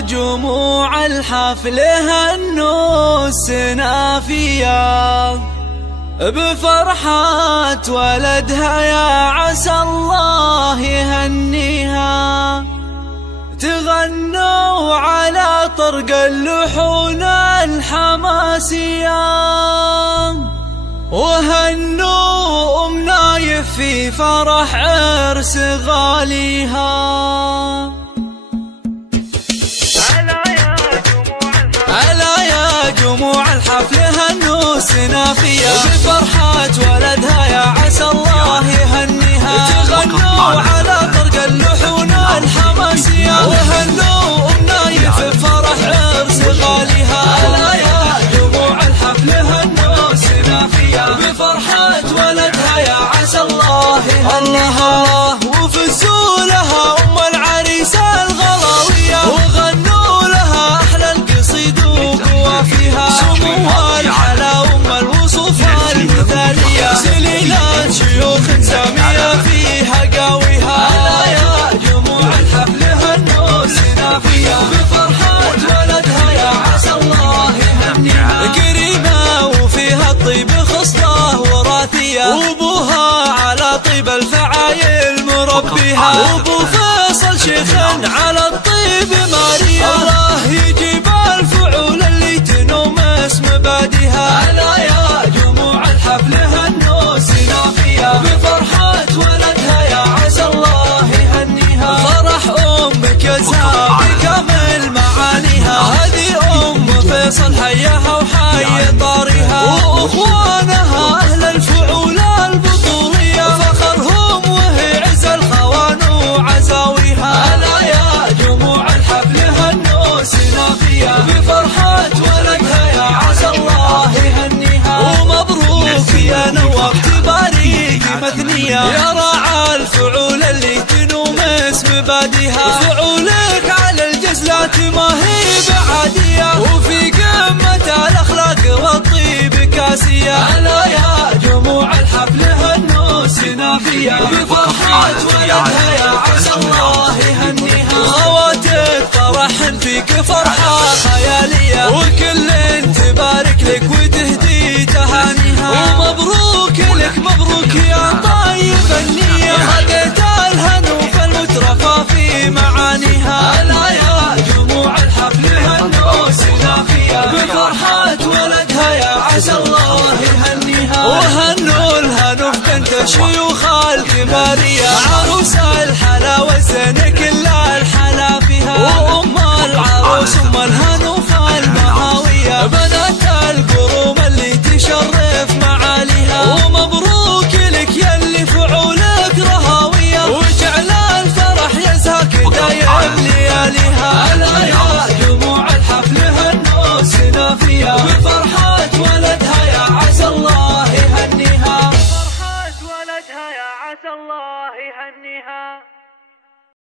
جموع الحفل هنوا السنافية بفرحة ولدها، يا عسى الله يهنيها. تغنوا على طرق اللحون الحماسية وهنوا أم نايف في فرح عرس غاليها. جموع الحفل هنوا سنافية بفرحة ولدها، يا عسى الله يهنيها. تغنوا على طرق اللحون الحماسية وهنوا أم نايف بفرح عرس غاليها. ألا يا جموع الحفل هنوا سنافية بفرحة ولدها، يا عسى الله يهنيها. وفزوا لها أم العريس الغلاوية وغنوا لها أحلى القصيد وقوافيها. سموها على أم الوصوف المثالية، سليلات شيوخ سامية فيها قاويها. ألا يا جموع الحفل هنوا سنافية بفرحة ولدها، يا عسى الله يهنيها. كريمة وفيها الطيب خصلة وراثية، وابوها على طيب الفعايل مربيها. وابو فيصل شيخ على الطيب ماريا، الله يجيب الفعول اللي تنوم اسم باديها. ألا يا جموع الحفل هنوا سنافية بفرحة ولدها، يا عسى الله يهنيها. فرح أمك يزهى بكامل معانيها، هذه أم فيصل حياها وحي طاريها. وأخوانها أهل الفعول البطولية، فخرهم وهي عز الخوان وعزاويها. ألا يا جموع الحفل هنوا سنافية بفرحة ولدها، يا عسى الله يهنيها. ومبروك يا نواب تباريك مثنية، يا راعى الفعول اللي تنوم اسم باديها. فعولك على الجزلات ما هي بعادية، وفي قمة الأخلاق والطيب كاسية. ألا يا جموع الحفل هنوا سنافية بفرحة ولدها، يا